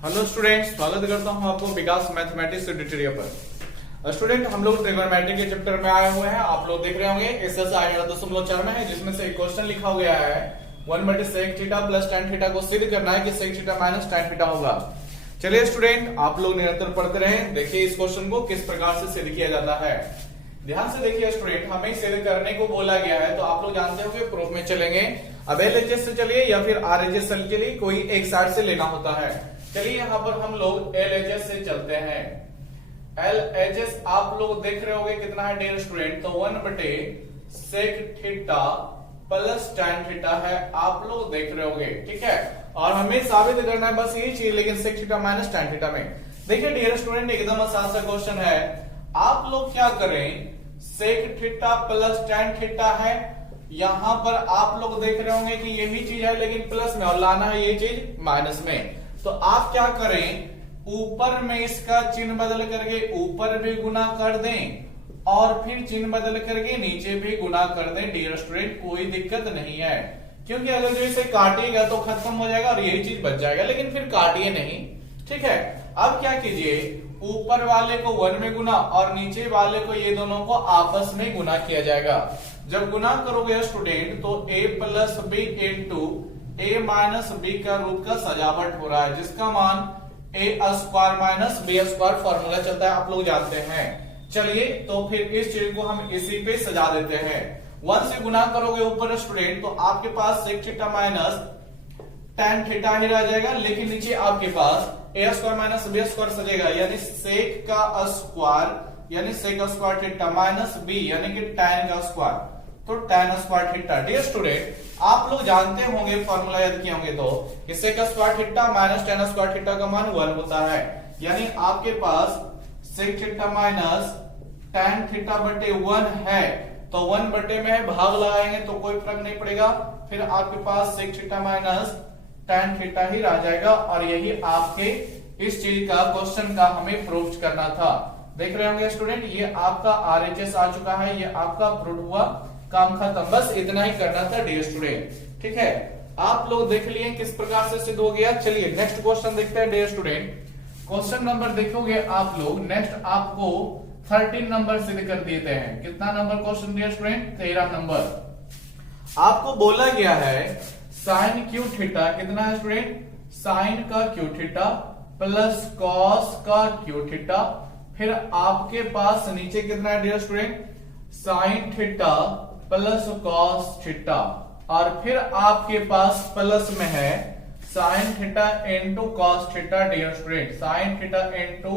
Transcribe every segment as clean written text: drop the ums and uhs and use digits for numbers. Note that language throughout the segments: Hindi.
हेलो स्टूडेंट, स्वागत करता हूं आपको विकास मैथमेटिक्स ट्यूटोरियल पर। स्टूडेंट, हम लोग ट्रिग्नोमेट्री के चैप्टर में आए हुए हैं। आप लोग देख रहे होंगे एक्सरसाइज 11.4 में है, जिसमें से एक क्वेश्चन लिखा गया है 1/sec theta plus tan theta को सिद्ध करना है कि sec theta minus tan theta होगा। चलिए स्टूडेंट, आप लोग निरंतर पढ़ते रहें। देखिए इस क्वेश्चन को किस प्रकार से सिद्ध किया जाता है। ध्यान से देखिए स्टूडेंट, हमें सिद्ध करने को बोला गया है, तो आप लोग जानते हो कि प्रूफ में चलेंगे। अब LHS से चलिए या फिर RHS से चलिए, कोई एक साइड से लेना होता है। चलिए यहाँ पर हम लोग LHS से चलते हैं। LHS आप लोग देख रहे होंगे कितना है डियर स्टूडेंट, तो 1/sec theta plus tan theta है, आप लोग देख रहे होंगे। ठीक है, और हमें साबित करना है बस यही चीज, लेकिन sec theta minus tan theta में। देखिए डियर स्टूडेंट, एकदम आसान सा क्वेश्चन है। आप लोग क्या करें, sec theta plus tan theta है, यहां पर आप लोग देख रहे होंगे कि यही चीज है लेकिन प्लस में, और लाना है ये चीज माइनस में। तो आप क्या करें, ऊपर में इसका चिन्ह बदल करके ऊपर भी गुना कर दें और फिर चिन्ह बदल करके नीचे भी गुना कर दें। डियर स्टूडेंट, कोई दिक्कत नहीं है, क्योंकि अगर जो इसे काटिएगा तो खत्म हो जाएगा और यही चीज बच जाएगा, लेकिन फिर काटिए नहीं। ठीक है, अब क्या कीजिए, ऊपर वाले को 1 में गुना और नीचे वाले को, ये दोनों को आपस में गुना किया जाएगा। जब गुना करोगे स्टूडेंट तो a plus B into a minus B का रूप का सजावट हो रहा है, जिसका मान a square minus B square formula चलता है, आप लोग जानते हैं। चलिए तो फिर इस चीज को हम इसी पे सजा देते हैं। 1 से गुना करोगे ऊपर स्टूडेंट, तो आपके पास sec theta minus tan theta ही रह जाएगा, लेकिन नीचे आपके पास a square minus B square सजेगा, यानी sec का स्क्वायर यानी sec square theta minus b यानी कि tan का स्क्वायर, तो tan square theta. Dear student, आप लोग जानते होंगे, फॉर्मूला याद किए होंगे, तो sec square theta minus tan square theta का मान 1 होता है, यानी आपके पास sec theta minus tan theta बटे 1 है, तो 1 बटे में है, भाग लगाएंगे तो कोई फर्क नहीं पड़ेगा, फिर आपके पास sec theta minus tan theta ही रह जाएगा। और यही आपके इस चीज का क्वेश्चन का हमें प्रूफ करना था। देख रहे होंगे स्टूडेंट, ये आपका RHS आ चुका है, ये आपका प्रूफ हुआ, काम खत्म। बस इतना ही करना था डियर स्टूडेंट। ठीक है, आप लोग देख लिए किस प्रकार से सिद्ध हो गया। चलिए नेक्स्ट क्वेश्चन देखते हैं डियर स्टूडेंट। क्वेश्चन नंबर देखोगे आप लोग, नेक्स्ट आपको 13 नंबर सिद्ध कर देते हैं। कितना नंबर क्वेश्चन डियर स्टूडेंट, 13 नंबर। आपको बोला गया है साइन क्यू थीटा, कितना है स्टूडेंट, साइन का क्यू थीटा प्लस कॉस का क्यू थीटा, फिर आपके पास नीचे कितना है dear student, sine theta plus cos theta, और फिर आपके पास प्लस में है sine theta into cos theta. Dear student, sine theta into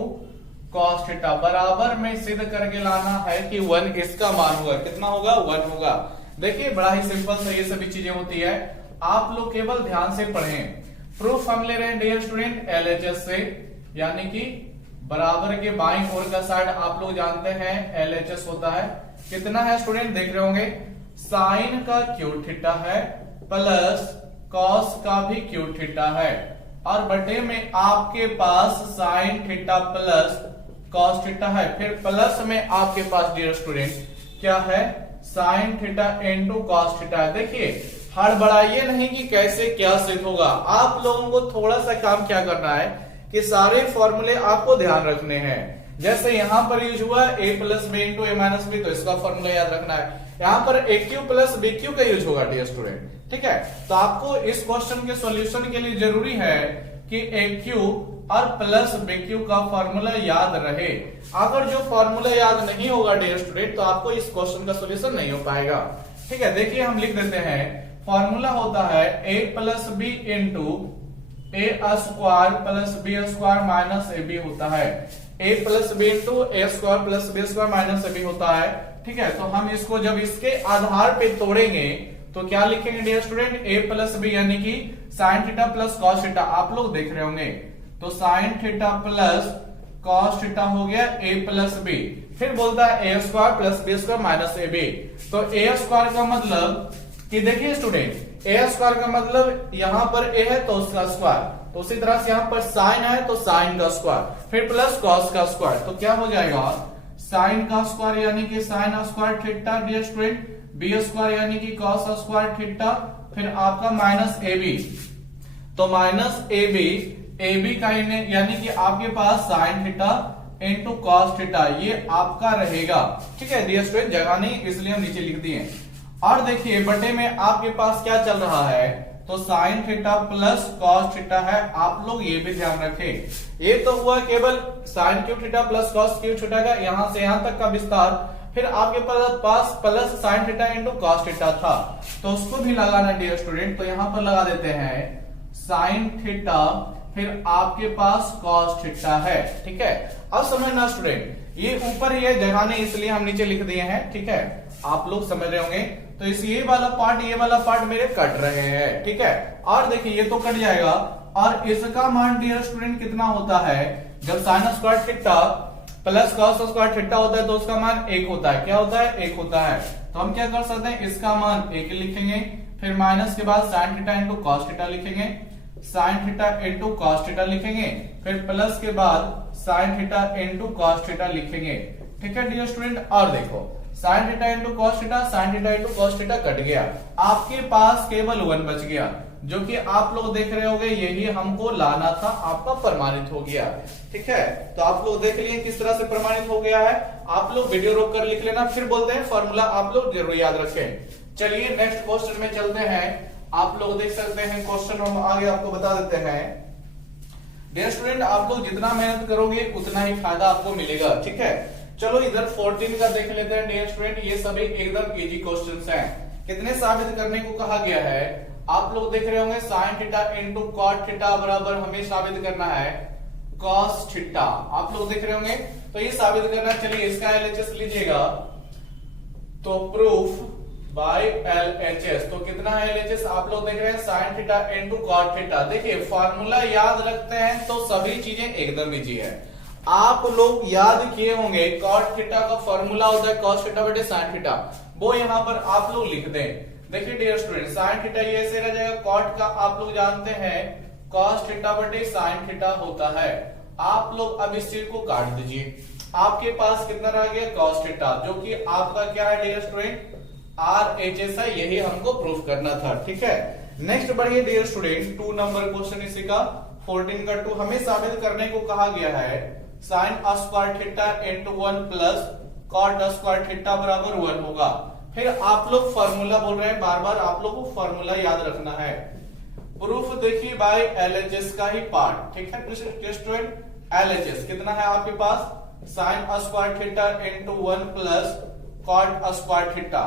cos theta बराबर में सिद्ध करके लाना है कि 1 इसका मान होगा। कितना होगा, 1 होगा। देखिए बड़ा ही सिंपल से ये सभी चीजें होती है, आप लोग केवल ध्यान से पढ़ें। प्रूफ हम ले रहे हैं डियर स्टूडेंट LHS से, यानी कि बराबर के बाईं ओर का साइड आप लोग जानते हैं LHS होता है। कितना है स्टूडेंट, देख रहे होंगे, साइन का क्यू थीटा है प्लस कॉस का भी क्यू थीटा है, और बटे में आपके पास sine theta plus cos theta है, फिर प्लस में आपके पास डियर स्टूडेंट क्या है, sine theta into cos theta. देखिए हड़बड़ाइए नहीं कि कैसे क्या सिद्ध होगा, आप लोगों को थोड़ा सा काम क्या करना है कि सारे फॉर्मूले आपको ध्यान रखने हैं। जैसे यहां पर यूज हुआ a plus B into A minus B, तो इसका फॉर्मूला याद रखना है। यहां पर A cube plus B cube का यूज होगा डियर स्टूडेंट। ठीक है, तो आपको इस क्वेश्चन के सॉल्यूशन के लिए जरूरी है कि ए क्यू और प्लस बी क्यू का फॉर्मूला याद रहे। अगर जो फॉर्मूला याद नहीं होगा डियर स्टूडेंट, तो आपको इस क्वेश्चन का सोल्यूशन नहीं हो पाएगा। ठीक है, देखिए हम लिख देते हैं, फॉर्मूला होता है a plus B into A square plus B square minus A B होता है। a plus B into A square plus B square minus A B होता है। ठीक है, तो हम इसको जब इसके आधार पे तोड़ेंगे तो क्या लिखेंगे dear student, a plus B यानी कि sine theta plus cos theta, आप लोग देख रहे होंगे, तो sine theta plus cos theta हो गया a प्लस बी, फिर बोलता है a square plus B square minus A B. तो a स्क्वायर का मतलब कि देखिए स्टूडेंट, a स्क्वायर का मतलब यहां पर a है तो उसका स्क्वायर, तो उसी तरह से यहां पर साइन है तो साइन का स्क्वायर, फिर प्लस कॉस का स्क्वायर, तो क्या हो जाएगा, साइन का स्क्वायर यानी कि sine square theta dear student, B square यानी कि कॉस स्क्वायर थीटा, फिर आपका माइनस ए बी, तो minus A B A B का यानी कि आपके पास sine theta into cos theta ये आपका रहेगा। ठीक है डियर स्टूडेंट, जगह नहीं इसलिए हम नीचे लिख दिए। और देखिए बटे में आपके पास क्या चल रहा है, तो sine theta plus cos theta है। आप लोग ये भी ध्यान रखें, ये तो हुआ केवल sine cube theta plus cos cube theta का यहां से यहां तक का विस्तार। फिर आपके पास plus sine theta into cos theta था, तो उसको भी लगाना डियर स्टूडेंट। तो यहां पर लगा देते हैं साइन थीटा, फिर आपके पास कॉस थीटा है। ठीक है, अब समझना स्टूडेंट, ये ऊपर ही है, जगह नहीं इसलिए हम नीचे लिख दिए हैं। ठीक है, आप लोग समझ रहे होंगे। तो इस ये वाला पार्ट मेरे कट रहे हैं। ठीक है, और देखिए ये तो कट जाएगा, और इसका मान डियर स्टूडेंट कितना होता है, जब sign square theta plus cos square theta होता है तो उसका मान 1 होता है। क्या होता है, 1 होता है। तो हम क्या कर सकते हैं, इसका मान 1 लिखेंगे, फिर माइनस के बाद sine theta into cos theta लिखेंगे, sine theta into cos theta लिखेंगे, फिर प्लस के बाद sine theta into cos theta लिखेंगे। ठीक है डियर स्टूडेंट, और देखो sine theta into cos theta, sine theta into cos theta cut गया, आपके पास केवल 1 बच गया, जो कि आप लोग देख रहे होंगे यही हमको लाना था, आपका प्रमाणित हो गया। ठीक है, तो आप लोग देख लिए किस तरह से प्रमाणित हो गया है। आप लोग वीडियो रोक कर लिख लेना, फिर बोलते हैं फॉर्मूला आप लोग जरूर याद रखें। चलिए नेक्स्ट क्वेश्चन में चलते हैं। आप लोग देख सकते हैं क्वेश्चन हम आगे आपको बता देते हैं। डियर स्टूडेंट, आप लोग जितना मेहनत करोगे उतना ही फायदा आपको मिलेगा। ठीक है, चलो इधर 14 का देख लेते हैं डियर स्टूडेंट। ये सभी एकदम इजी क्वेश्चंस हैं। कितने साबित करने को कहा गया है, आप लोग देख रहे होंगे sine theta into cot theta बराबर हमें साबित करना है कॉस थीटा। आप लोग देख रहे होंगे, तो ये साबित करना। चलिए इसका एलएचएस लीजिएगा, तो प्रूफ बाय एलएचएस। तो कितना है एलएचएस, आप लोग देख रहे हैं sine theta into cot theta. देखिए फॉर्मूला याद रखते हैं तो सभी चीजें एकदम इजी है। आप लोग याद किए होंगे कॉट थीटा का फॉर्मूला होता है कॉस थीटा बटे साइन थीटा, वो यहां पर आप लोग लिख दें। देखिए डियर स्टूडेंट, साइन थीटा ये ऐसे रह जाएगा, कॉट का आप लोग जानते हैं कॉस थीटा बटे साइन थीटा होता है। आप लोग अब इस चीज को काट दीजिए, आपके पास कितना रह गया कॉस थीटा, जो कि आपका क्या है डियर स्टूडेंट, RHS है। यही हमको प्रूफ करना था। ठीक है, नेक्स्ट बढ़िए डियर स्टूडेंट, 2 नंबर क्वेश्चन इसी का 14 का 2 हमें साबित करने को कहा गया है sine square theta into 1 plus cot square theta बराबर 1 होगा। फिर आप लोग फॉर्मूला बोल रहे हैं, बार बार आप लोग को फॉर्मूला याद रखना है। प्रूफ देखिए बाय एलएचएस का ही पार्ट। ठीक है स्टूडेंट, एलएचएस कितना है आपके पास, sine square theta into 1 plus cot square theta.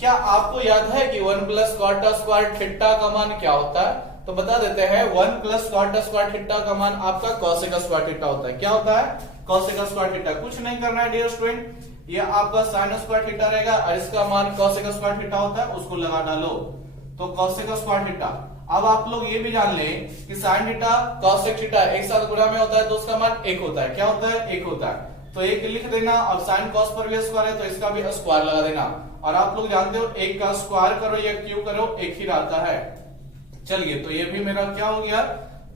क्या आपको याद है कि 1 प्लस कॉट स्क्वायर थीटा का मान क्या होता है, तो बता देते हैं 1 प्लस कॉट स्क्वायर थीटा का मान आपका कॉसेक स्क्वायर थीटा होता है। क्या होता है, कॉसेक स्क्वायर थीटा। कुछ नहीं करना है डियर स्टूडेंट, ये आपका साइन स्क्वायर थीटा रहेगा और इसका मान कॉसेक स्क्वायर थीटा होता है, उसको लगा डालो, तो कॉसेक स्क्वायर थीटा। अब आप लोग ये भी जान लें कि साइन थीटा कॉसेक थीटा एक साथ गुणा में होता है तो उसका मान 1 होता है। क्या होता है, 1 होता है। तो 1 लिख देना, और साइन कॉस पर भी स्क्वायर है तो इसका भी स्क्वायर लगा देना। और आप लोग जानते हो 1 का स्क्वायर करो या क्यूब करो 1 ही रहता है। चलिए, तो ये भी मेरा क्या हो गया,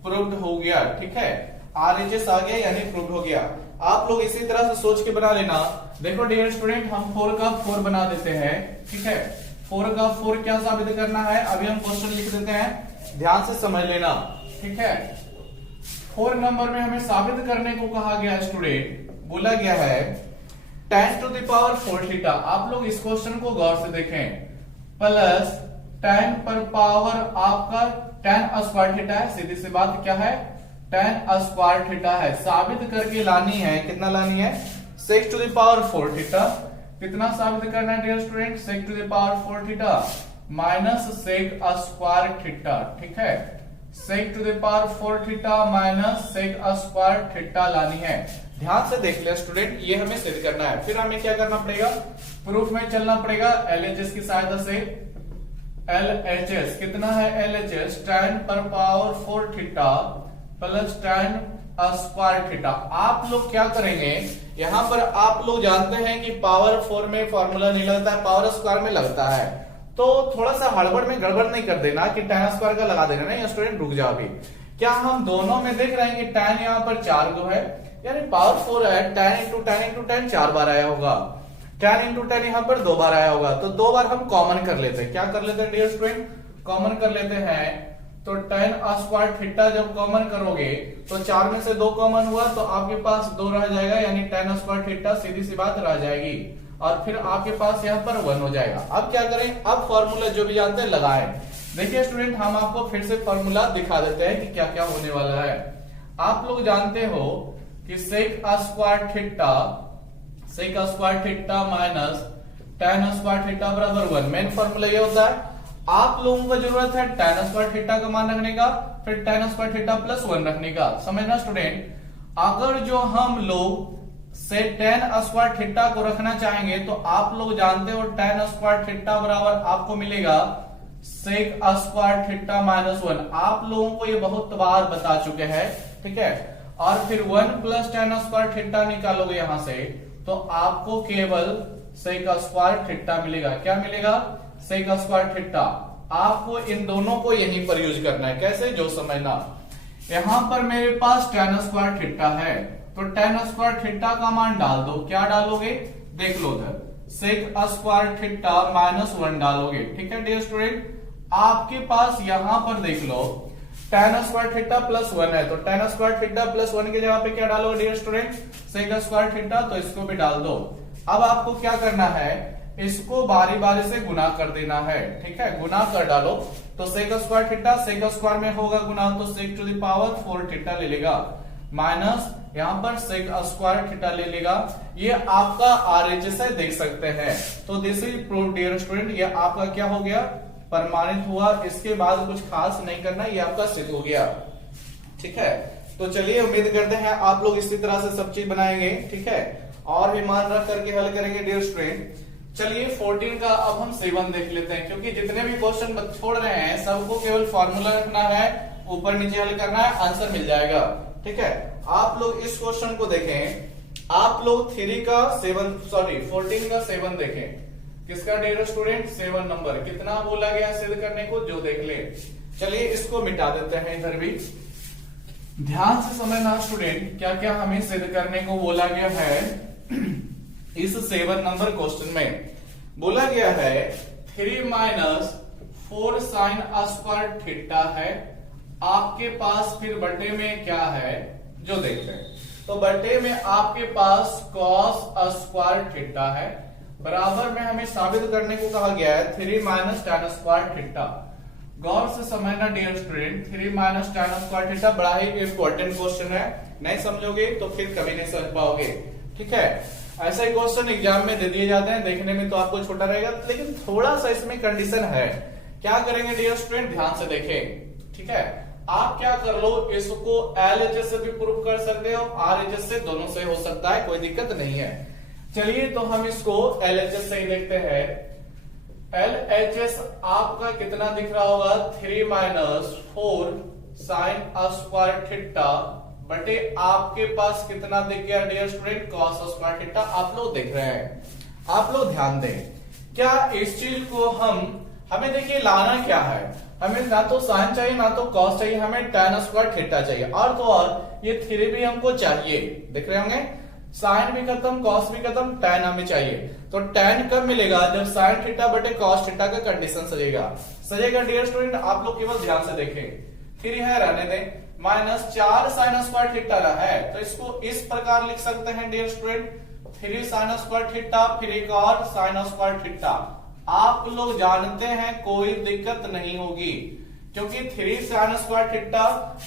प्रूव्ड हो गया। ठीक है, RHS आ गया यानी प्रूव्ड हो गया। आप लोग इसी तरह से सोच के बना लेना। देखो डियर स्टूडेंट, हम 4 का 4 बना देते हैं। ठीक है, 4 का 4 क्या साबित करना है, अभी हम क्वेश्चन लिख देते हैं, ध्यान से समझ लेना। ठीक है, 4 नंबर में हमें साबित करने को कहा गया स्टूडेंट, बोला गया है tan to the power 4 theta. आप लोग इस क्वेश्चन को गौर से देखें, प्लस tan पर पावर आपका tan स्क्वायर थीटा है। सीधी सी बात क्या है, tan स्क्वायर थीटा है। साबित करके लानी है, कितना लानी है, sec to the power 4 theta. कितना साबित करना है dear student, sec to the power 4 theta minus sec square theta. ठीक है, sec to the power 4 theta minus sec square theta लानी है। ध्यान से देख ले स्टूडेंट, ये हमें सिद्ध करना है। फिर हमें क्या करना पड़ेगा, प्रूफ में चलना पड़ेगा एलएचएस की सहायता से। एलएचएस कितना है, एलएचएस tan पर power 4 theta plus tan square theta. आप लोग क्या करेंगे, यहां पर आप लोग जानते हैं कि पावर 4 में फॉर्मूला नहीं लगता है, पावर स्क्वायर में लगता है। तो थोड़ा सा हड़बड़ में गड़बड़ नहीं कर देना कि tan स्क्वायर का लगा देना। नहीं स्टूडेंट, रुक जाओ अभी। क्या हम दोनों में देख रहे हैं कि tan यहाँ पर 4 गो है, यानी पावर 4 है, tan into tan into tan 4 बार आया होगा, tan इंटू tan यहाँ पर 2 बार आया होगा। तो 2 बार हम कॉमन कर लेते हैं। क्या कर लेते हैं डियर स्टूडेंट, कॉमन कर लेते हैं। तो tan स्क्वायर थीटा जब कॉमन करोगे तो 4 में से 2 कॉमन हुआ तो आपके पास 2 रह जाएगा, यानी tan स्क्वायर थीटा सीधी सी बात रह जाएगी और फिर आपके पास यहाँ पर 1 हो जाएगा। अब क्या करें, अब फॉर्मूला जो भी जानते हैं लगाएं। देखिए स्टूडेंट, हम आपको फिर से फॉर्मूला दिखा देते हैं कि क्या क्या होने वाला है। आप लोग जानते हो कि sec square theta minus tan square theta बराबर 1। मेन फॉर्मूला ये होता है। आप लोगों को जरूरत है tan स्क्वायर थीटा का मान रखने का, फिर tan स्क्वायर थीटा प्लस 1 रखने का। समझना स्टूडेंट, अगर जो हम लोग से tan स्क्वायर थीटा को रखना चाहेंगे तो आप लोग जानते हो tan स्क्वायर थीटा बराबर आपको मिलेगा सेक स्क्वायर थीटा माइनस 1। आप लोगों को ये बहुत बार बता चुके हैं, ठीक है। और फिर 1 प्लस tan स्क्वायर थीटा निकालोगे यहां से तो आपको केवल सेक स्क्वायर थीटा मिलेगा। क्या मिलेगा? Sec square theta. आपको इन दोनों को यहीं पर यूज करना है। कैसे, जो समझना। यहां पर मेरे पास tan स्क्वायर थीटा है तो tan स्क्वायर थीटा का मान डाल दो। क्या डालोगे, देख लो उधर, सेक स्क्वायर थीटा माइनस 1 डालोगे। ठीक है डियर स्टूडेंट, आपके पास यहां पर देख लो tan स्क्वायर थीटा प्लस 1 है तो tan स्क्वायर थीटा प्लस 1 की जगह पे क्या डालोगे dear student, sec square theta, तो इसको भी डाल दो। अब आपको क्या करना है, इसको बारी बारी से गुना कर देना है। ठीक है, गुना कर डालो तो sec square theta sec square में होगा गुना तो sec to the power 4 theta ले लेगा, माइनस यहां पर सेक स्क्वायर थीटा ले लेगा। ये आपका RHS है, देख सकते हैं। तो this is prove dear student, ये आपका क्या हो गया, प्रमाणित हुआ। इसके बाद कुछ खास नहीं करना, ये आपका सिद्ध हो गया। ठीक है, तो चलिए उम्मीद करते हैं आप लोग इसी तरह से सब चीज बनाएंगे। ठीक है, और भी मान रख करके हल करेंगे डियर स्टूडेंट। चलिए 14 का अब हम 7 देख लेते हैं, क्योंकि जितने भी क्वेश्चन छोड़ रहे हैं सबको केवल फॉर्मूला रखना है, ऊपर नीचे हल करना है, आंसर मिल जाएगा। ठीक है, आप लोग इस क्वेश्चन को देखें। आप लोग 14 का 7 देखें। किसका डियर स्टूडेंट, 7 नंबर। कितना बोला गया सिद्ध करने को, जो देख ले। चलिए इसको मिटा देते हैं इधर भी। ध्यान से समझना स्टूडेंट, क्या क्या हमें सिद्ध करने को बोला गया है। इस 7 नंबर क्वेश्चन में बोला गया है 3 माइनस 4 साइन स्क्वायर थीटा है। आपके पास फिर बटे में क्या है, जो देखते हैं। तो बटे में आपके पास कॉस स्क्वायर थीटा है, बराबर में हमें साबित करने को कहा गया है 3 माइनस tan स्क्वायर थीटा। गौर से समझना dear student, 3 minus tan square theta बड़ा ही इंपॉर्टेंट क्वेश्चन है। नहीं समझोगे तो फिर कभी नहीं समझ पाओगे। ठीक है, ऐसा ही क्वेश्चन एग्जाम में दे दिए जाते हैं, देखने में तो आपको छोटा रहेगा, लेकिन थोड़ा सा इसमें कंडीशन है। क्या करेंगे डियर स्टूडेंट, ध्यान से देखें। ठीक है, आप क्या कर लो, इसको LHS से भी प्रूव कर सकते हो, RHS से, दोनों से हो सकता है, कोई दिक्कत नहीं है। चलिए तो हम इसको LHS से ही देखते हैं। LHS आपका कितना दिख रहा होगा, 3 माइनस 4 साइन स्क्वायर थीटा बटे आपके पास कितना दिख गया dear student, cos square theta. आप लोग देख रहे हैं, आप लोग ध्यान दें। क्या इस चीज को हमें देखिए लाना क्या है, हमें ना तो साइन चाहिए ना तो कॉस चाहिए, हमें tan स्क्वायर थीटा चाहिए। और तो और ये 3 भी हमको चाहिए, देख रहे होंगे, साइन भी खत्म, कॉस भी खत्म, tan हमें चाहिए। तो tan कब मिलेगा, जब साइन थीटा बटे कॉस थीटा का कंडीशन सजेगा डियर स्टूडेंट। आप लोग केवल ध्यान से देखें। 3 है, रहने दें, माइनस 4 साइन स्क्वायर थीटा रहा है, तो इसको इस प्रकार लिख सकते हैं dear student, 3 sine square theta फिर एक और साइन स्क्वायर थीटा। आप लोग जानते हैं कोई दिक्कत नहीं होगी, क्योंकि 3 साइन स्क्वायर थीटा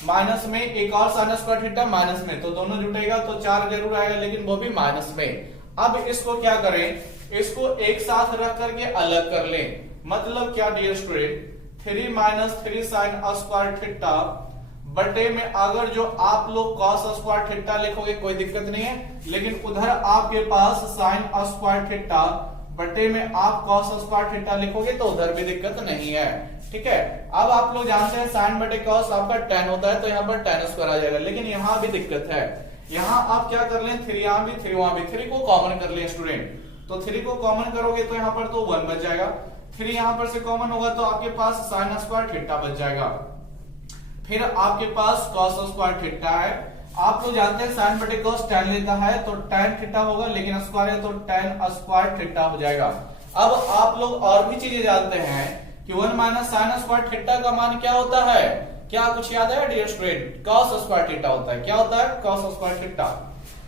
माइनस में एक और साइन स्क्वायर थीटा माइनस में, तो दोनों जुटेगा तो 4 जरूर आएगा, लेकिन वो भी माइनस में। अब इसको क्या करें, इसको एक साथ रख करके अलग कर लें। मतलब क्या dear student, 3 minus 3 sine square theta बटे में अगर जो आप लोग कॉस स्क्वायर थीटा लिखोगे कोई दिक्कत नहीं है, लेकिन उधर आपके पास साइन स्क्वायर थीटा बटे में आप कॉस स्क्वायर थीटा लिखोगे तो उधर भी दिक्कत नहीं है। ठीक है, अब आप लोग जानते हैं साइन बटे कॉस आपका tan होता है, तो यहाँ पर tan स्क्वायर आ जाएगा, लेकिन यहाँ भी दिक्कत है। यहाँ आप क्या कर लें, 3 यहाँ भी 3 वहां भी, 3 को कॉमन कर लें स्टूडेंट। तो 3 को कॉमन करोगे तो यहाँ पर तो 1 बच जाएगा, 3 यहाँ पर से कॉमन होगा तो आपके पास साइन स्क्वायर थीटा बच जाएगा। फिर आपके पास कॉस स्क्वायर थीटा है। आप लोग जानते हैं साइन बटे कॉस tan लेता है तो tan थीटा होगा, लेकिन स्क्वायर है तो tan स्क्वायर थीटा हो जाएगा। अब आप लोग और भी चीजें जानते हैं कि 1 माइनस साइन स्क्वायर थीटा का मान क्या होता है? क्या कुछ याद है dear student? Cos square theta होता है। क्या होता है? Cos square theta.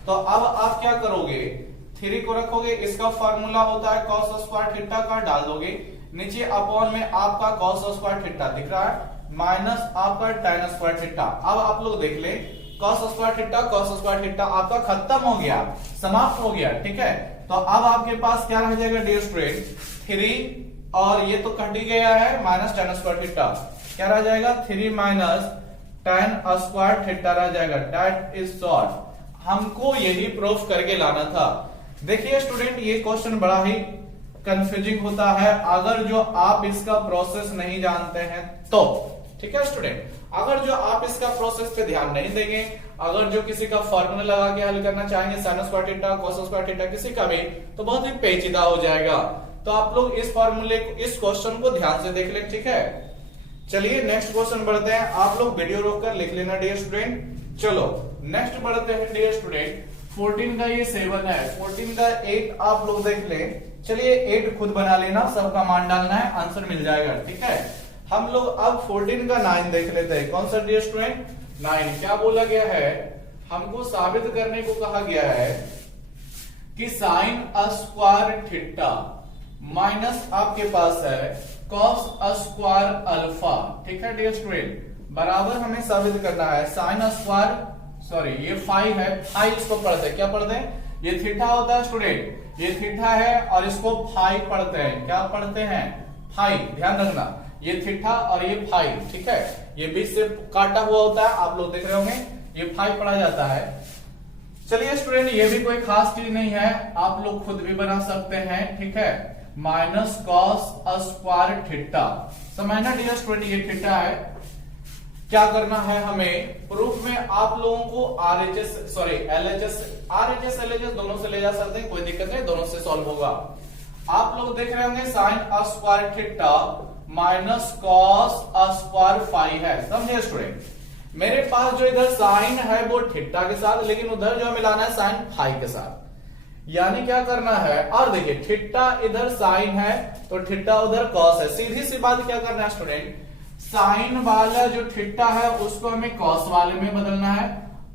तो अब आप क्या करोगे, 3 को रखोगे, इसका फॉर्मूला होता है कॉस स्क्वायर थीटा का, डाल दोगे नीचे अपॉन में आपका कॉस स्क्वायर थीटा दिख रहा है माइनस आपका tan स्क्वायर थीटा। अब आप लोग देख ले कॉस स्क्वायर थीटा आपका खत्म हो गया, समाप्त हो गया, ठीक है। तो अब आपके पास क्या रह जाएगा डियर स्टूडेंट? 3 और ये तो कट ही गया है माइनस tan स्क्वायर थीटा, क्या रह जाएगा? 3 माइनस tan स्क्वायर थीटा रह जाएगा। That is short. हमको यही प्रूफ करके लाना था। देखिए स्टूडेंट, ये क्वेश्चन बड़ा ही कंफ्यूजिंग होता है अगर जो आप इसका प्रोसेस नहीं जानते हैं तो, ठीक है स्टूडेंट। अगर जो आप इसका प्रोसेस पे ध्यान नहीं देंगे, अगर जो किसी का फॉर्मूला लगा के हल करना चाहेंगे sign square theta, cos square theta किसी का भी, तो बहुत ही पेचीदा हो जाएगा। तो आप लोग इस फॉर्मूले को, इस क्वेश्चन को ध्यान से देख लें, ठीक है। चलिए नेक्स्ट क्वेश्चन बढ़ते हैं। आप लोग वीडियो रोककर लिख लेना डियर स्टूडेंट। चलो नेक्स्ट बढ़ते हैं डियर स्टूडेंट। 14 का ये 7 है, 14 का 8 आप लोग देख लें। चलिए 8 खुद बना लेना, सबका मान डालना है, आंसर मिल जाएगा, ठीक है। हम लोग अब 14 का 9 देख लेते हैं। कौन सा डियर स्टूडेंट? 9। क्या बोला गया है? हमको साबित करने को कहा गया है कि साइन स्क्वायर थीटा माइनस आपके पास है कॉस स्क्वायर अल्फा, ठीक है डियर स्टूडेंट, बराबर हमें साबित करना है साइन स्क्वायर, सॉरी ये फाई है, फाई इसको पढ़ते हैं, क्या पढ़ते हैं? ये थीटा होता है स्टूडेंट, ये थीटा है और इसको फाई पढ़ते हैं। क्या पढ़ते हैं? फाई। ध्यान रखना, ये थीटा और ये फाई, ठीक है। ये बीच से काटा हुआ होता है, आप लोग देख रहे होंगे, ये फाई पढ़ा जाता है। चलिए स्टूडेंट, ये भी कोई खास चीज नहीं है, आप लोग खुद भी बना सकते हैं, ठीक है। माइनस कॉस स्क्वायर थीटा, समझना डियर स्टूडेंट, ये थीटा है। क्या करना है हमें? प्रूफ में आप लोगों को RHS, sorry LHS, RHS LHS दोनों से ले जा सकते हैं, कोई दिक्कत नहीं, दोनों से सॉल्व होगा। आप लोग देख रहे होंगे sine square theta minus cos square phi है, समझे स्टूडेंट। मेरे पास जो इधर साइन है वो थीटा के साथ, लेकिन उधर जो मिलाना है साइन फाई के साथ, यानी क्या करना है? और देखिए थीटा इधर साइन है तो थीटा उधर कॉस है। सीधी सी बात क्या करना है स्टूडेंट? साइन वाला जो थीटा है उसको हमें कॉस वाले में बदलना है,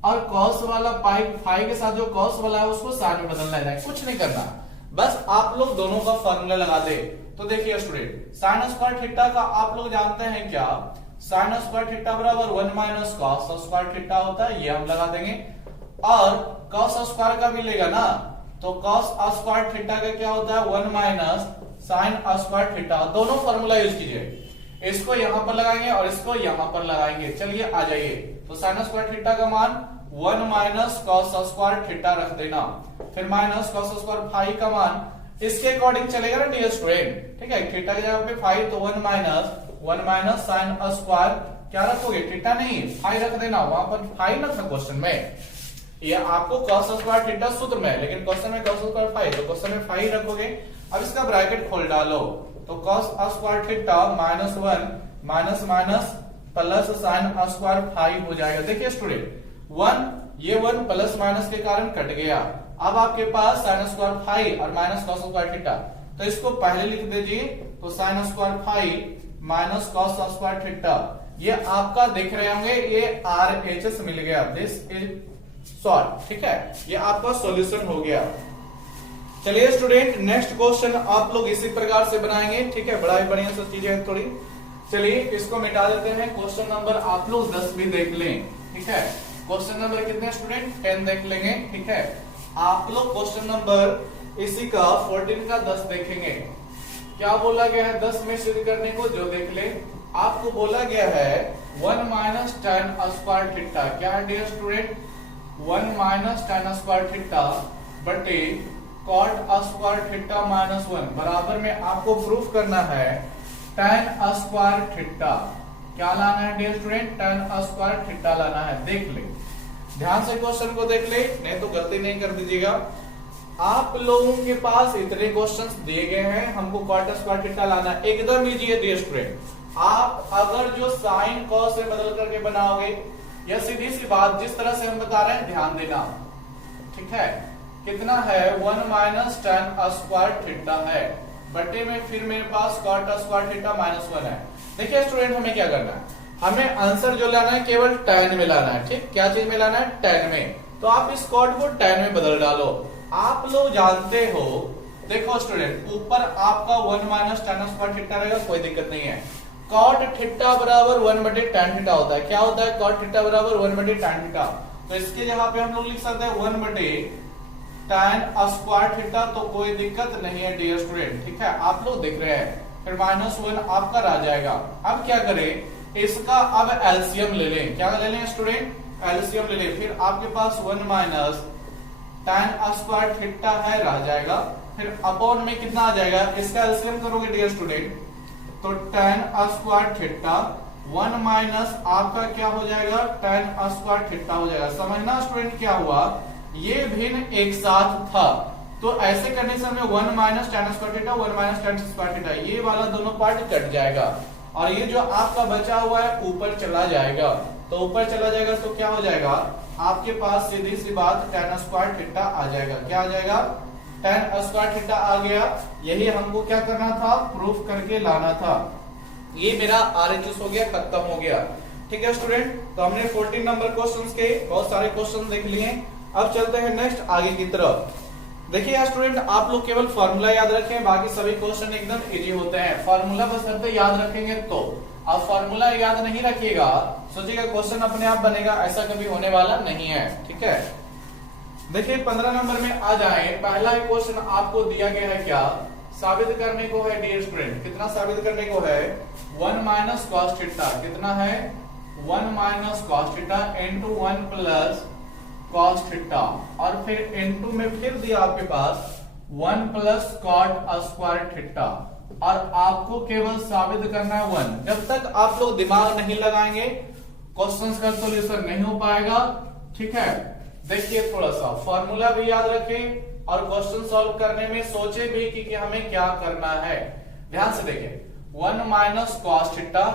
और कॉस वाला पाई फाई के साथ जो कॉस वाला है उसको साइन में बदलना है। कुछ नहीं करना, बस आप लोग दोनों का फॉर्मूला लगा दे। तो देखिए स्टूडेंट, साइन स्क्वायर थीटा का आप लोग जानते हैं क्या? साइन स्क्वायर थीटा बराबर 1 माइनस कॉस स्क्वायर थीटा होता है, ये हम लगा देंगे। और कॉस स्क्वायर का भी लेगा ना, तो कॉस स्क्वायर थीटा का क्या होता है? 1 माइनस साइन स्क्वायर थीटा। दोनों फॉर्मूला यूज कीजिए, इसको यहां पर लगाएंगे और इसको यहां पर लगाएंगे। चलिए आ जाइए, तो साइन स्क्वायर थीटा का मान 1 माइनस कॉस स्क्वायर थीटा रख देना, फिर माइनस कॉस स्क्वायर फाई का मान इसके अकॉर्डिंग चलेगा ना डियर स्टूडेंट, ठीक है। थीटा की जगह पे फाई, तो 1 माइनस साइन स्क्वायर, क्या रखोगे? थीटा नहीं, फाई रख देना, वहां पर फाई ना था क्वेश्चन में, ये आपको कॉस स्क्वायर थीटा सूत्र में है, लेकिन क्वेश्चन में कॉस स्क्वायर फाई, तो क्वेश्चन में फाई रखोगे। अब इसका ब्रैकेट खोल डालो, तो cos square theta minus 1 minus minus plus sine square phi हो जाएगा। देखिए स्टूडेंट, 1 प्लस माइनस के कारण कट गया। अब आपके पास साइन स्क्वायर फाई और माइनस कॉस स्क्वायर थीटा, तो इसको पहले लिख दीजिए, तो sine square phi minus cos square theta, ये आपका देख रहे होंगे, ये RHS मिल गया, दिस इज सॉल्व, ठीक है। ये आपका सॉल्यूशन हो गया। चलिए स्टूडेंट, नेक्स्ट क्वेश्चन आप लोग इसी प्रकार से बनाएंगे, ठीक है। बड़ा ही बढ़िया सा चीजें हैं थोड़ी। चलिए इसको मिटा देते हैं। क्वेश्चन नंबर आप लोग 10 भी देख लें, ठीक है। क्वेश्चन नंबर कितने स्टूडेंट? 10 देख लेंगे, ठीक है। आप लोग क्वेश्चन नंबर इसी का 14 का 10 देखेंगे। क्या बोला गया है 10 में शुरू करने को? जो देख ले, आपको बोला गया है 1 माइनस tan स्क्वायर थीटा, क्या है dear student? 1 minus tan square theta बटे कॉट स्क्वायर थीटा माइनस 1 बराबर में आपको प्रूफ करना है tan स्क्वायर थीटा। क्या लाना है dear student? tan square theta लाना है। देख ले, ध्यान से क्वेश्चन को देख ले, नहीं तो गलती नहीं कर दीजिएगा। आप लोगों के पास इतने क्वेश्चंस दिए गए हैं, हमको कॉट स्क्वायर थीटा लाना है, एकदम इजी है डियर स्टूडेंट। आप अगर जो साइन कॉस से बदल करके बनाओगे, या सीधी सी बात जिस तरह से हम बता रहे हैं ध्यान देना, ठीक है। कितना है? 1 माइनस tan स्क्वायर थीटा है, बटे में फिर मेरे पास cot स्क्वायर थीटा माइनस 1 है। देखिए स्टूडेंट, हमें क्या करना है, हमें आंसर जो लाना है केवल tan में लाना है। ठीक, क्या चीज में लाना है, tan में। तो आप इस cot को tan में बदल डालो। आप लोग जानते हो, देखो स्टूडेंट, ऊपर आपका 1 माइनस tan स्क्वायर थीटा रहेगा, कोई दिक्कत नहीं है। cot थीटा बराबर 1 बटे tan थीटा होता है। क्या होता है, cot थीटा बराबर 1 बटे tan थीटा। तो इसके जगह पे हम लोग लिख सकते हैं 1 बटे tan स्क्वायर थीटा, तो कोई दिक्कत नहीं है डियर स्टूडेंट। ठीक है, आप लोग देख रहे हैं, फिर माइनस 1 आपका रह जाएगा। अब क्या करें, इसका अब एलसीएम ले लें। क्या ले लें स्टूडेंट, एलसीएम ले लें। फिर आपके पास 1 माइनस tan स्क्वायर थीटा है, रह जाएगा। फिर अपॉन में कितना आ जाएगा, इसका एलसीएम करोगे डियर स्टूडेंट, तो tan स्क्वायर थीटा 1 माइनस आपका क्या हो जाएगा, tan स्क्वायर थीटा हो जाएगा। समझना स्टूडेंट क्या हुआ, ये भिन्न एक साथ था, तो ऐसे कंडीशन में 1 minus tan square theta 1 minus tan square theta, ये वाला दोनों पार्ट कट जाएगा और ये जो आपका बचा हुआ है ऊपर चला जाएगा। तो ऊपर चला जाएगा तो क्या हो जाएगा, आपके पास सीधी सी बात tan स्क्वायर थीटा आ जाएगा। क्या आ जाएगा, tan स्क्वायर थीटा आ गया। यही हमको क्या करना था, प्रूफ करके लाना था। ये मेरा RHS हो गया, खत्म हो गया। ठीक है स्टूडेंट, तो हमने 14 नंबर क्वेश्चंस के बहुत सारे क्वेश्चन देख लिए। अब चलते हैं नेक्स्ट आगे की तरफ। देखिए यार स्टूडेंट, आप लोग केवल फॉर्मूला याद रखें, बाकी सभी क्वेश्चन एकदम इजी होते हैं। फॉर्मूला बस याद रखेंगे तो। आप फॉर्मूला याद नहीं रखिएगा, सोचिएगा क्वेश्चन अपने आप बनेगा, ऐसा कभी होने वाला नहीं है। ठीक है, देखिए 15 नंबर में आ जाए। पहला क्वेश्चन आपको दिया गया है, क्या साबित करने को है डियर स्टूडेंट। कितना साबित करने को है, 1 माइनस कॉस थीटा। कितना है, 1 minus cos theta into 1 plus cos theta, और फिर इनटू में फिर दिया आपके पास 1 प्लस कॉट स्क्वायर थीटा, और आपको केवल साबित करना है 1। जब तक आप लोग दिमाग नहीं लगाएंगे क्वेश्चंस का सॉल्यूशन नहीं हो पाएगा। ठीक है, देखिए थोड़ा सा फॉर्मूला भी याद रखें और क्वेश्चन सॉल्व करने में सोचे भी कि हमें क्या करना है। ध्यान से देखिए, 1 माइनस कॉस थीटा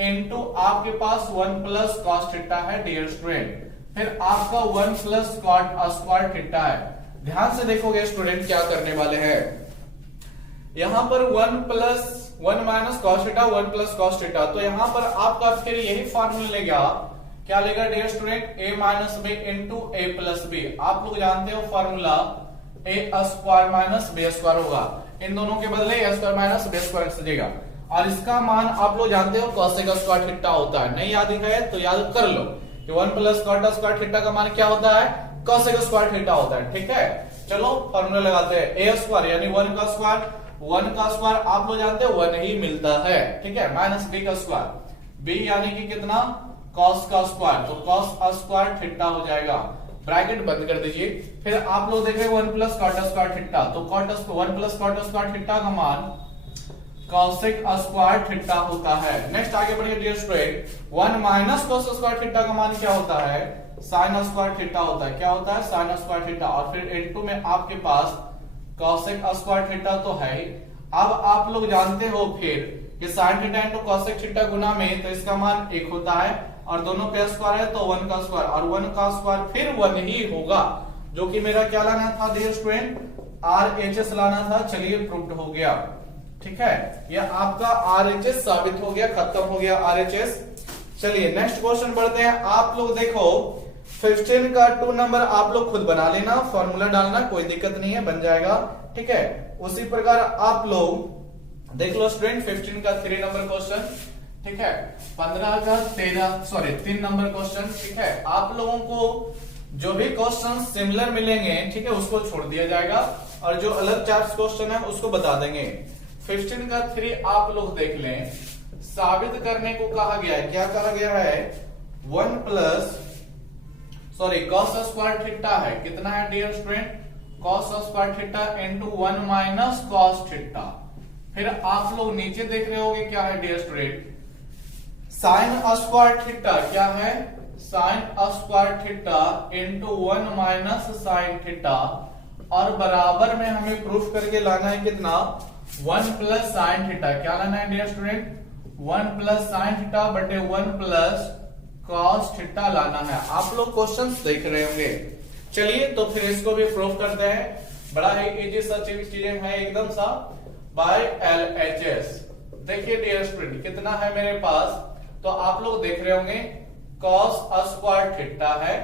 इंटू आपके पास 1 प्लस कॉस थीटा है डियर स्टूडेंट, फिर आपका 1 प्लस कॉट स्क्वायर थीटा है। ध्यान से देखोगे स्टूडेंट, क्या करने वाले हैं, यहां पर 1 minus cos theta 1 plus cos theta, तो यहां पर आपका फिर यही फॉर्मूला लेगा। क्या लेगा dear student, a minus B into A plus B. आप लोग जानते हो formula a square minus B square होगा, इन दोनों के बदले a square minus B square सजेगा, और इसका मान आप लोग जानते हो cosec स्क्वायर थीटा होता है। नहीं याद है तो याद कर लो कि 1 प्लस कॉट स्क्वायर थीटा का मान क्या होता है, cosec स्क्वायर थीटा होता है। ठीक है, चलो फॉर्मूला लगाते हैं। a स्क्वायर यानी 1 का स्क्वायर आप लोग जानते हो 1 ही मिलता है। ठीक है, माइनस b का स्क्वायर, b यानी कि कितना, cos का स्क्वायर, तो cos स्क्वायर थीटा हो जाएगा। ब्रैकेट बंद कर दीजिए। फिर आप लोग देख रहे हैं 1 प्लस कॉट स्क्वायर थीटा, तो 1 प्लस कॉट स्क्वायर थीटा का मान cosec स्क्वायर थीटा होता है। नेक्स्ट आगे बढ़िए dear student, 1 minus cos square theta का मान क्या होता है, sin स्क्वायर थीटा होता है। क्या होता है, sin स्क्वायर थीटा, और फिर इनटू में आपके पास cosec स्क्वायर थीटा तो है। अब आप लोग जानते हो फिर कि sin theta into cosec theta गुना में, तो इसका मान 1 होता है, और दोनों पे स्क्वायर है तो 1 का स्क्वायर, और 1 का स्क्वायर फिर 1 ही होगा, जो कि मेरा क्या लाना था डियर स्टूडेंट, RHS लाना था। चलिए प्रूव्ड हो गया। ठीक है, यह आपका RHS साबित हो गया, खत्म हो गया RHS। चलिए नेक्स्ट क्वेश्चन बढ़ते हैं। आप लोग देखो 15 का 2 नंबर आप लोग खुद बना लेना, फॉर्मूला डालना, कोई दिक्कत नहीं है, बन जाएगा। ठीक है, उसी प्रकार आप लोग देख लो स्टूडेंट 15 का 3 नंबर क्वेश्चन। ठीक है, 15 का 3 नंबर क्वेश्चन। ठीक है, आप लोगों को जो भी क्वेश्चन सिमिलर मिलेंगे, ठीक है, उसको छोड़ दिया जाएगा, और जो अलग चार्ट क्वेश्चन है उसको बता देंगे। 15 का 3 आप लोग देख लें, साबित करने को कहा गया है। क्या कहा गया है, 1 प्लस cos स्क्वायर थीटा है। कितना है dear student, cos square theta into 1 minus cos theta. फिर आप लोग नीचे देख रहे होगे क्या है dear student, sin square theta. क्या है, sin square theta into 1 minus sin theta, और बराबर में हमें प्रूफ करके लाना है कितना, 1 प्लस sin थीटा। क्या लाना है dear student, 1 plus sin theta बटे 1 प्लस cos थीटा लाना है। आप लोग क्वेश्चंस देख रहे होंगे। चलिए तो फिर इसको भी प्रूफ करते हैं। बड़ा ही इजी सा चीजें है एकदम सा। By LHS। देखिए डियर स्टूडेंट कितना है मेरे पास, तो आप लोग देख रहे होंगे cos स्क्वायर थीटा है,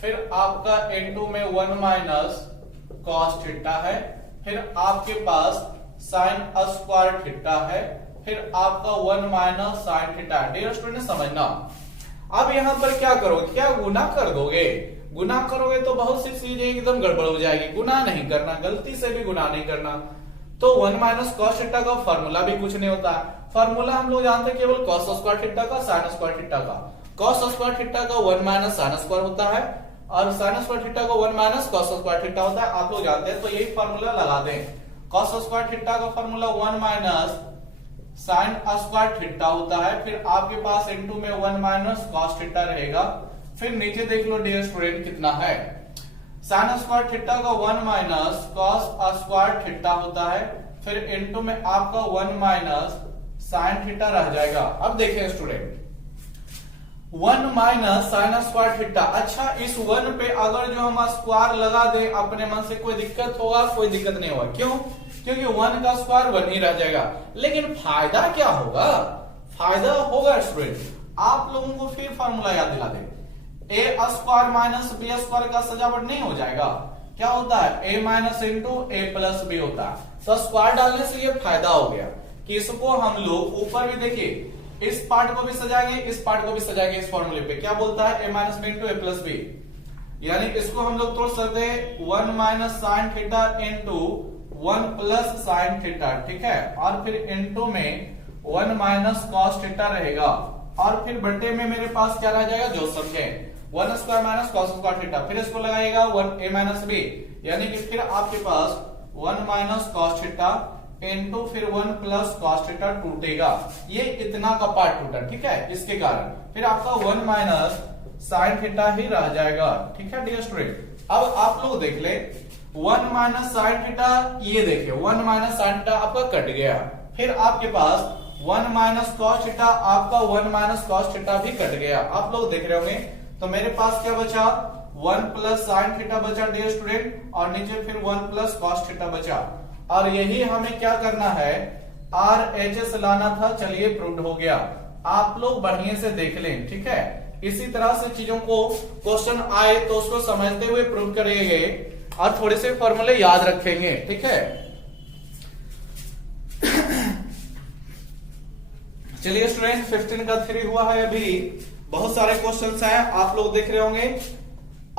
फिर आपका इनटू में 1 माइनस cos थीटा है, फिर आपके पास sin स्क्वायर थीटा है, फिर आपका 1 minus sin theta. Dear student समझना, अब यहां पर क्या करोगे, क्या गुना कर दोगे, गुना करोगे तो बहुत सी चीजें एकदम गड़बड़ हो जाएगी। गुना नहीं करना, गलती से भी गुना नहीं करना। तो 1 माइनस cos थीटा का फॉर्मूला भी कुछ नहीं होता, फॉर्मूला हम लोग जानते हैं केवल cos स्क्वायर थीटा का, sin स्क्वायर थीटा का। cos स्क्वायर थीटा का 1 माइनस sin स्क्वायर होता है और sin स्क्वायर थीटा का 1 माइनस cos स्क्वायर थीटा होता है, आप लोग जानते हैं। तो यही फॉर्मूला लगा दें, cos स्क्वायर थीटा का formula 1 minus sin square theta होता है, फिर आपके पास इनटू में 1 माइनस cos थीटा रहेगा। फिर नीचे देख लो डियर स्टूडेंट कितना है, sin स्क्वायर थीटा का 1 माइनस cos स्क्वायर थीटा होता है, फिर इनटू में आपका 1 माइनस sin थीटा रह जाएगा। अब देखें student 1 minus sin square theta, अच्छा इस 1 पे अगर जो हम स्क्वायर लगा दें अपने मन से कोई दिक्कत होगा? कोई दिक्कत नहीं होगा, क्यों? क्योंकि 1 का स्क्वायर 1 ही रह जाएगा। लेकिन फायदा क्या होगा? फायदा होगा स्टूडेंट, आप लोगों को फिर फॉर्मूला याद दिला दें, a square minus b square का सजावट नहीं हो जाएगा? क्या होता है? a minus into a plus b होता है। तो स्क्वायर डालने से ये फायदा हो गया कि इसको हम लोग ऊपर भी देखिए, इस पार्ट को भी सजाएंगे, इस पार्ट को भी सजाएंगे इस फॉर्मूले पे। क्या बोलता है? a minus b into a plus b, यानी इसको हम लोग तोड़ सकते हैं 1 minus sign theta into 1 plus sine theta, ठीक है। और फिर इंटू में 1 माइनस कॉस थीटा रहेगा, और फिर बटे में मेरे पास क्या रह जाएगा? जो समझे 1 square minus cos square theta, फिर इसको लगाइएगा 1 a माइनस b, यानी कि फिर आपके पास 1 माइनस कॉस थीटा इंटू फिर 1 प्लस कॉस थीटा टूटेगा। ये इतना का पार्ट टूटा, ठीक है, इसके कारण फिर आपका 1 माइनस साइन थीटा ही रह जाएगा, ठीक है डियर स्टूडेंट। अब आप लोग देख ले 1 माइनस साइन थीटा, ये देखिए 1 माइनस साइन थीटा आपका कट गया, फिर आपके पास 1 माइनस कॉस थीटा, आपका 1 माइनस कॉस थीटा भी कट गया। आप लोग देख रहे होंगे, तो मेरे पास क्या बचा? 1 प्लस साइन थीटा बचा डियर स्टूडेंट, और नीचे फिर 1 प्लस कॉस थीटा बचा। और यही हमें क्या करना है? RHS लाना था, चलिए प्रूव्ड हो गया। आप लोग बढ़िया से देख लें, ठीक है। इसी तरह से चीजों को क्वेश्चन आए तो उसको समझते हुए प्रूव करेंगे और थोड़े से फॉर्मूले याद रखेंगे, ठीक है। चलिए स्टूडेंट 15 का 3 हुआ है, अभी बहुत सारे क्वेश्चंस हैं, आप लोग देख रहे होंगे,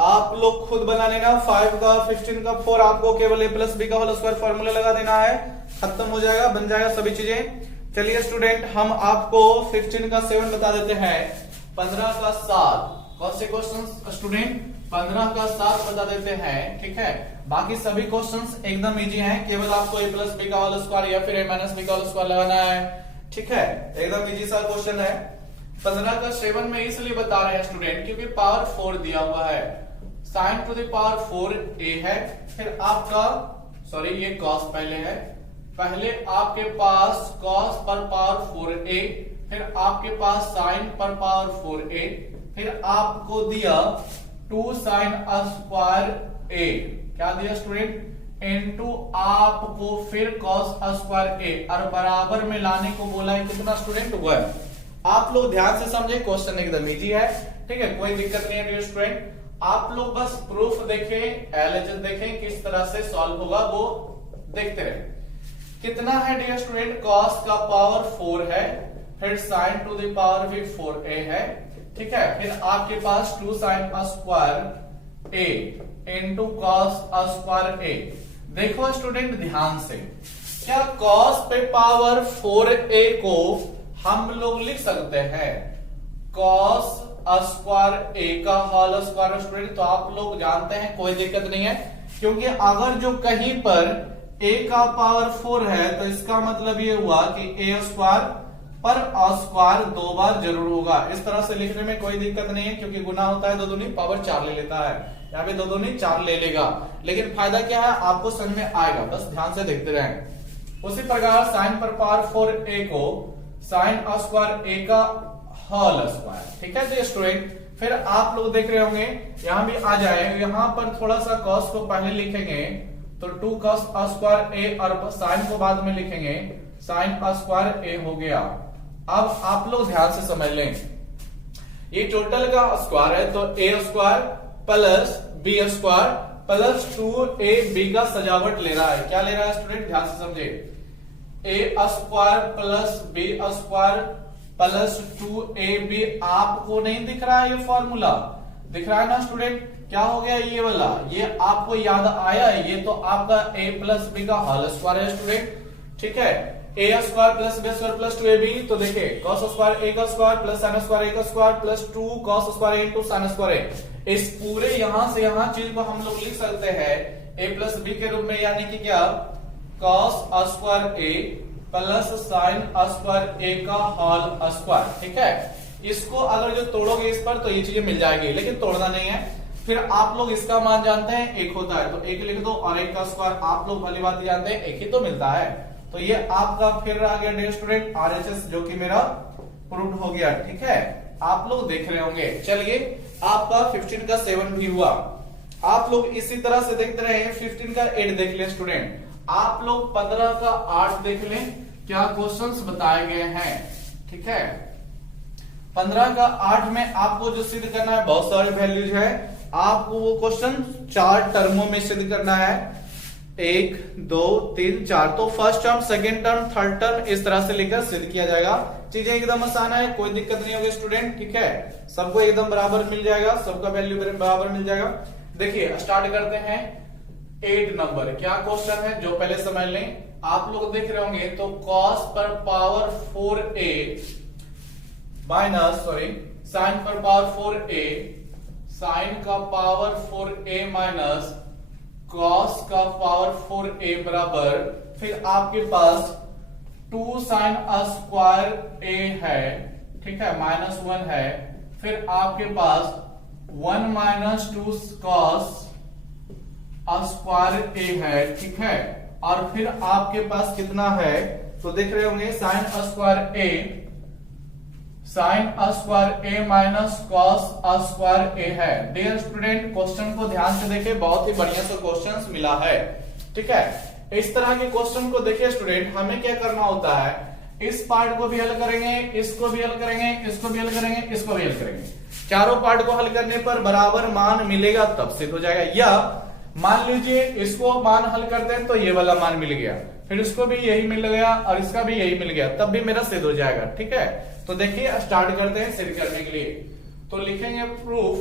आप लोग खुद बना लेना। 5 का 15 का 4 आपको केवल a प्लस बी का होल स्क्वायर फॉर्मूला लगा देना है, खत्म हो जाएगा, बन जाएगा सभी चीजें। चलिए स्टूडेंट हम आपको 15 का 7 बता देते हैं, 15 का 7, कौन से क्वेश्चन स्टूडेंट? 15 का 7 बता देते हैं, ठीक है। बाकी सभी क्वेश्चंस एकदम इजी हैं, केवल आपको a प्लस बी का होल स्क्वायर या फिर a माइनस बी का होल स्क्वायर लगाना है, ठीक है, एकदम इजी सा क्वेश्चन है। 15 का 7 में इसलिए बता रहे हैं स्टूडेंट क्योंकि पावर 4 दिया हुआ है, sign to the power 4a है, फिर आपका सॉरी ये cos पहले है, पहले आपके पास cos पर पावर 4a, फिर आपके पास sin पर पावर 4a, फिर आपको दिया 2 sin स्क्वायर a, क्या दिया स्टूडेंट? इनटू आपको फिर cos स्क्वायर a, और बराबर में लाने को बोला है कितना स्टूडेंट? 1। आप लोग ध्यान से समझे, क्वेश्चन एकदम इजी है, ठीक है, कोई दिक्कत नहीं है स्टूडेंट। आप लोग बस प्रूफ देखें, LHS देखें, किस तरह से सॉल्व होगा वो देखते रहे। कितना है डियर स्टूडेंट? cos का पावर 4 है, फिर sin टू द पावर भी 4a है, ठीक है, फिर आपके पास 2 sin square a into cos square a। देखो स्टूडेंट ध्यान से, क्या cos पे पावर 4a को हम लोग लिख सकते हैं cos स्क्वायर a का होल स्क्वायर स्टूडेंट? तो आप लोग जानते हैं कोई दिक्कत नहीं है, क्योंकि अगर जो कहीं पर a का पावर 4 है तो इसका मतलब ये हुआ कि a स्क्वायर पर स्क्वायर 2 बार जरूर होगा। इस तरह से लिखने में कोई दिक्कत नहीं है, क्योंकि गुना होता है 2 दूनी पावर 4 ले लेता है, यहाँ पे 2 दूनी 4 ले लेगा। लेकिन फायदा क्या है आपको समझ में आएगा, बस ध्यान से देखते रहें। उसी प्रकार साइन पर पावर 4a को साइन स्क्वायर a का होल स्क्वायर, ठीक है जी स्टूडेंट। फिर आप लोग देख रहे होंगे, यहां भी आ जाए, यहां पर थोड़ा सा cos को पहले लिखेंगे तो 2 cos स्क्वायर ए और साइन को बाद में लिखेंगे, साइन स्क्वायर ए हो गया। अब आप लोग ध्यान से समझ लें, ये टोटल का स्क्वायर है तो A square plus B square plus 2ab का सजावट ले रहा है। क्या ले रहा है स्टूडेंट, ध्यान से समझे, A square plus B square plus 2ab। आपको नहीं दिख रहा है ये फॉर्मूला, दिख रहा है ना स्टूडेंट, क्या हो गया ये वाला, ये आपको याद आया है, ये तो आपका a प्लस बी का होल स्क्वायर है स्टूडेंट, ठीक है। A square plus B square plus 2ab, तो देखिए cos स्क्वायर ए का square plus sin square A का square plus 2 cos square A into sin square A. इस पूरे यहां से यहां चीज को हम लोग लिख सकते हैं a प्लस बी के रूप में, यानी कि क्या, cos square A plus sin square A का होल स्क्वायर, ठीक है। इसको अगर जो तोड़ोगे इस पर तो ये चीजें मिल जाएगी, लेकिन तोड़ना नहीं है। फिर आप लोग इसका मान जानते हैं एक होता है, तो एक लिख दो और एक का स्क्वायर आप लोग भली बात जानते हैं एक ही तो मिलता है। तो ये आपका फिर आ गया डियर स्टूडेंट RHS, जो कि मेरा प्रूव हो गया, ठीक है। आप लोग देख रहे होंगे। चलिए आपका 15 का 7 भी हुआ। आप लोग इसी तरह से देखते रहे, 15 का 8 देख लें स्टूडेंट। आप लोग 15 का 8 देख लें, क्या क्वेश्चंस बताए गए हैं, ठीक है। 15 का 8 में आपको जो सिद्ध करना है, बहुत सारे वैल्यूज है, आपको वो क्वेश्चन 4 टर्मों में सिद्ध करना है, 1 2 3 4। तो first term, second term, third term इस तरह से लेकर सिद्ध किया जाएगा। चीजें एकदम आसान है, कोई दिक्कत नहीं होगी स्टूडेंट, ठीक है। सबको एकदम बराबर मिल जाएगा, सबका वैल्यू बराबर मिल जाएगा। देखिए स्टार्ट करते हैं 8 नंबर। क्या क्वेश्चन है जो पहले समझ लें। आप लोग देख रहे होंगे, तो cos पर पावर 4a माइनस साइन पर पावर 4a, साइन का पावर 4a माइनस cos का पावर 4a बराबर, फिर आपके पास 2 साइन स्क्वायर a है, ठीक है, -1 है, फिर आपके पास 1 माइनस 2 cos स्क्वायर a है, ठीक है। और फिर आपके पास कितना है, तो देख रहे होंगे sine square a, sign square a minus cos square a है। डियर स्टूडेंट क्वेश्चन को ध्यान से देखें, बहुत ही बढ़िया सा क्वेश्चन मिला है, ठीक है। इस तरह के क्वेश्चन को देखिए स्टूडेंट, हमें क्या करना होता है, इस पार्ट को भी हल करेंगे, इसको भी हल करेंगे, इसको भी हल करेंगे, इसको भी हल करेंगे। चारों पार्ट को हल करने पर बराबर मान मिलेगा तब सिद्ध हो जाएगा। या मान लीजिए इसको मान हल करते हैं तो ये वाला मान मिल गया, फिर इसको भी यही मिल गया और इसका भी यही मिल गया, तब भी मेरा सिद्ध हो जाएगा, ठीक है। तो देखिए स्टार्ट करते हैं सिद्ध करने के लिए। तो लिखेंगे प्रूफ,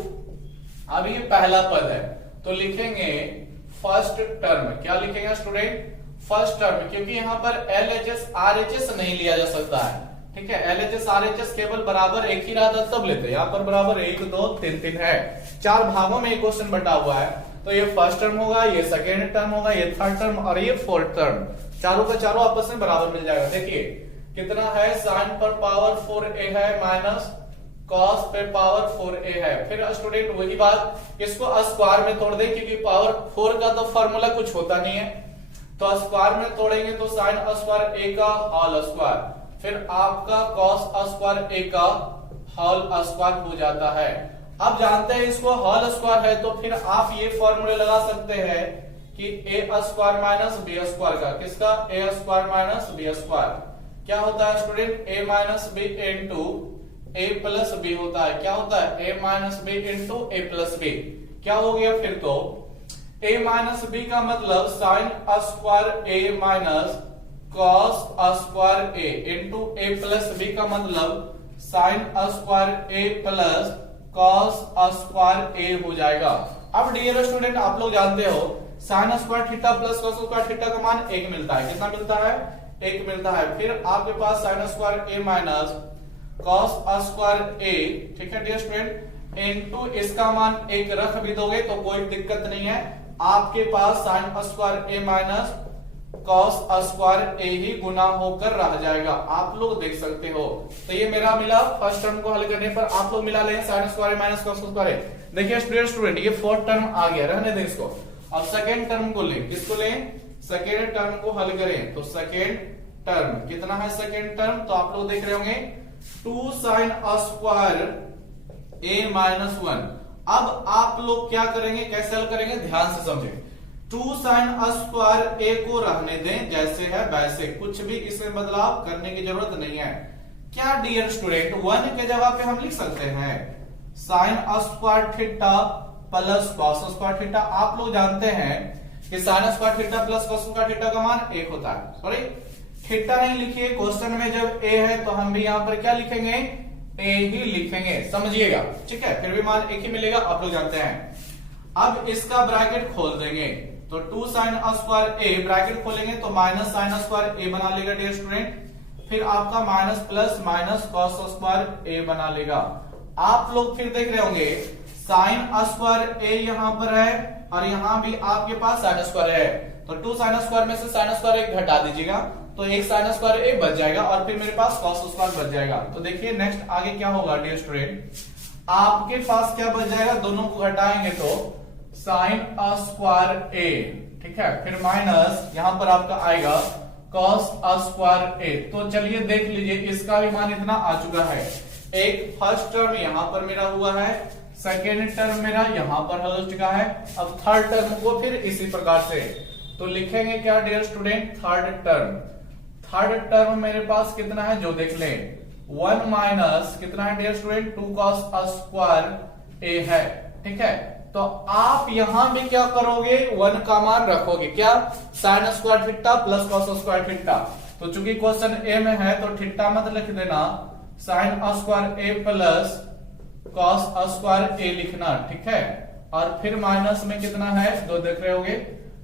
अब ये पहला पद है तो लिखेंगे फर्स्ट टर्म। क्या लिखेंगे स्टूडेंट, फर्स्ट टर्म, क्योंकि यहाँ पर LHS RHS नहीं लिया जा सकता है, ठीक है। LHS RHS केवल बराबर एक ही रहा था तब लेते, यहाँ पर बराबर 1 2 3 3 है, 4 भागों में ये क्वेश्चन बटा हुआ है। तो ये फर्स्ट टर्म होगा, ये सेकेंड टर्म होगा, ये थर्ड टर्म और ये फोर्थ टर्म, चारों का चारों आपस में बराबर मिल जाएगा। देखिए कितना है, साइन पर पावर 4a है माइनस cos पे पावर 4a है। फिर स्टूडेंट वही बात, इसको स्क्वायर में तोड़ दे, क्योंकि पावर 4 का तो फॉर्मूला कुछ होता नहीं है, तो स्क्वायर में तोड़ेंगे तो साइन स्क्वायर a का होल स्क्वायर, फिर आपका cos स्क्वायर a का होल स्क्वायर हो जाता है। अब जानते हैं इसको होल स्क्वायर है, तो फिर आप ये फॉर्मूले लगा सकते हैं कि a square minus b square का, किसका, a square minus b square, क्या होता है student, a minus b into a plus b होता है। क्या होता है, a minus b into a plus b। क्या हो गया फिर, तो a माइनस b का मतलब sign square a minus cos square a into a plus b का मतलब sign square a plus cos square a हो जाएगा। अब डियर स्टूडेंट आप लोग जानते हो sign square theta plus cos square theta का मान 1 मिलता है, कितना मिलता है, 1 मिलता है। फिर आपके पास sine square a minus cos square a, ठीक है डियर स्टूडेंट, इनटू इसका मान 1 रख भी दोगे तो कोई दिक्कत नहीं है, आपके पास sine square a minus cos square a ही गुना होकर रह जाएगा, आप लोग देख सकते हो। तो ये मेरा मिला, फर्स्ट टर्म को हल करने पर आप लोग मिला लें sign square a minus cos square a। देखिए स्टूडेंट ये फोर्थ टर्म आ गया, रहने दें इसको। अब सेकेंड टर्म को लें, किसको लें, सेकेंड टर्म को हल करें। तो सेकेंड टर्म कितना है, सेकेंड टर्म तो आप लोग देख रहे होंगे 2 साइन स्क्वायर a माइनस 1। अब आप लोग क्या करेंगे, कैसे हल करेंगे, ध्यान से समझें। 2 sin स्क्वायर ए को रहने दें जैसे है वैसे, कुछ भी इसमें बदलाव करने की जरूरत नहीं है। क्या डियर स्टूडेंट 1 के जगह पे हम लिख सकते हैं sin square theta plus cos square theta. आप लोग जानते हैं कि sin square theta plus cos square theta का मान 1 होता है। सॉरी, थीटा नहीं लिखिए, क्वेश्चन में जब a है तो हम भी यहां पर क्या लिखेंगे, a ही लिखेंगे, समझिएगा, ठीक है। फिर भी मान 1 ही मिलेगा, आप लोग जानते हैं। अब इसका ब्रैकेट खोल देंगे तो 2 sin स्क्वायर ए, ब्रैकेट खोलेंगे तो माइनस sin स्क्वायर ए बना लेगा डियर स्टूडेंट। फिर आपका minus plus minus cos square A बना लेगा। आप लोग फिर देख रहे होंगे sin स्क्वायर ए यहां पर है और यहां भी आपके पास sin स्क्वायर है, तो 2 sin स्क्वायर में से sin स्क्वायर एक घटा दीजिएगा तो एक sin स्क्वायर ए बच जाएगा और फिर मेरे पास cos स्क्वायर बच जाएगा। तो देखिए नेक्स्ट आगे क्या होगा डियर स्टूडेंट, आपके पास क्या बच जाएगा, दोनों को घटाएंगे तो sin स्क्वायर ए, ठीक है, फिर माइनस यहां पर आपका आएगा cos स्क्वायर ए। तो चलिए देख लीजिए, इसका भी मान इतना आ चुका है। एक फर्स्ट टर्म यहां पर मेरा हुआ है, सेकेंड टर्म मेरा यहां पर हो चुका है। अब थर्ड टर्म को फिर इसी प्रकार से तो लिखेंगे क्या डियर स्टूडेंट, थर्ड टर्म मेरे पास कितना है जो देख लें, 1 माइनस कितना है डियर स्टूडेंट, 2 cos स्क्वायर ए है, ठीक है। तो आप यहां भी क्या करोगे, 1 का मान रखोगे, क्या, sin square theta plus cos square theta. तो चूंकि क्वेश्चन ए में है तो थीटा मत लिख देना, sin स्क्वायर ए प्लस cos स्क्वायर ए लिखना, ठीक है। और फिर माइनस में कितना है जो देख रहे होगे,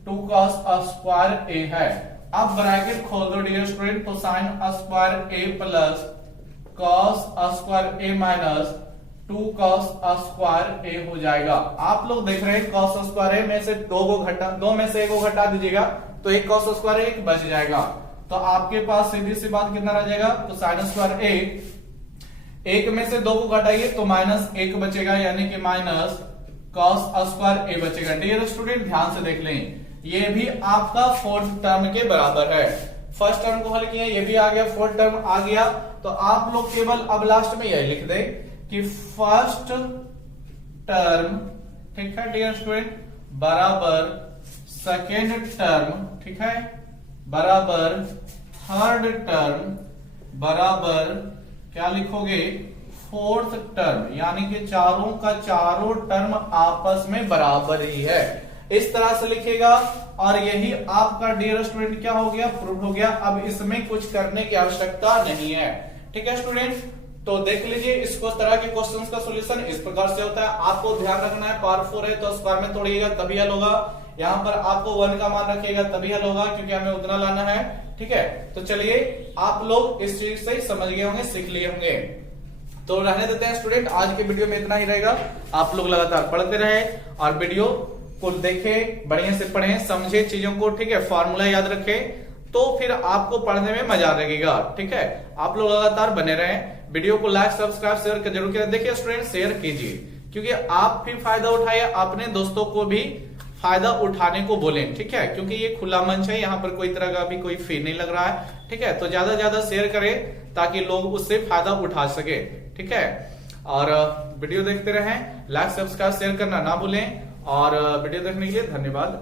2 cos स्क्वायर ए है। अब ब्रैकेट खोल दो डियर स्टूडेंट, तो sin स्क्वायर ए प्लस cos स्क्वायर ए माइनस 2 cos स्क्वायर ए हो जाएगा। आप लोग देख रहे हैं cos स्क्वायर ए में से दो में से एक को घटा दीजिएगा तो एक cos स्क्वायर ए बच जाएगा। तो आपके पास सीधी सी बात कितना रह जाएगा, तो sin स्क्वायर ए, एक में से 2 को घटाइए तो -1 बचेगा, यानी कि माइनस cos स्क्वायर ए बचेगा। डियर स्टूडेंट ध्यान से देख लें, ये भी आपका फोर्थ टर्म के बराबर है। फर्स्ट टर्म को हल किया, ये भी आ गया, फोर्थ टर्म आ गया। तो आप लोग केवल अब लास्ट में यही लिख दें कि फर्स्ट टर्म, ठीक है डियर स्टूडेंट, बराबर सेकेंड टर्म, ठीक है, बराबर थर्ड टर्म, बराबर क्या लिखोगे, फोर्थ टर्म, यानी कि चारों का चारों टर्म आपस में बराबर ही है, इस तरह से लिखेगा। और यही आपका डियर स्टूडेंट क्या हो गया, प्रूफ हो गया। अब इसमें कुछ करने की आवश्यकता नहीं है, ठीक है स्टूडेंट। तो देख लीजिए, इसको तरह के क्वेश्चंस का सॉल्यूशन इस प्रकार से होता है। आपको ध्यान रखना है, पावर 4 है तो स्क्वायर में तोड़िएगा तभी हल होगा। यहाँ पर आपको 1 का मान रखिएगा तभी हल होगा, क्योंकि हमें उतना लाना है, ठीक है। तो चलिए, आप लोग इस चीज से समझ गए होंगे, सीख लिए होंगे। तो रहने देते हैं स्टूडेंट, आज के वीडियो में इतना ही रहेगा। आप लोग लगातार पढ़ते रहे और वीडियो को देखें, बढ़िया से पढ़ें, समझे चीजों को, ठीक है, फॉर्मूला याद रखें, तो फिर आपको पढ़ने में मजा लगेगा, ठीक है। आप लोग लगातार बने रहें, वीडियो को लाइक सब्सक्राइब शेयर जरूर करें। देखिए स्टूडेंट, शेयर कीजिए, क्योंकि आप भी फायदा उठाइए, अपने दोस्तों को भी फायदा उठाने को बोलें, ठीक है, क्योंकि ये खुला मंच है, यहाँ पर कोई तरह का भी कोई फी नहीं लग रहा है, ठीक है। तो ज्यादा से ज्यादा शेयर करें ताकि लोग उससे फायदा उठा सके, ठीक है। और वीडियो देखते रहें, लाइक सब्सक्राइब शेयर करना ना भूलें। और वीडियो देखने के लिए धन्यवाद।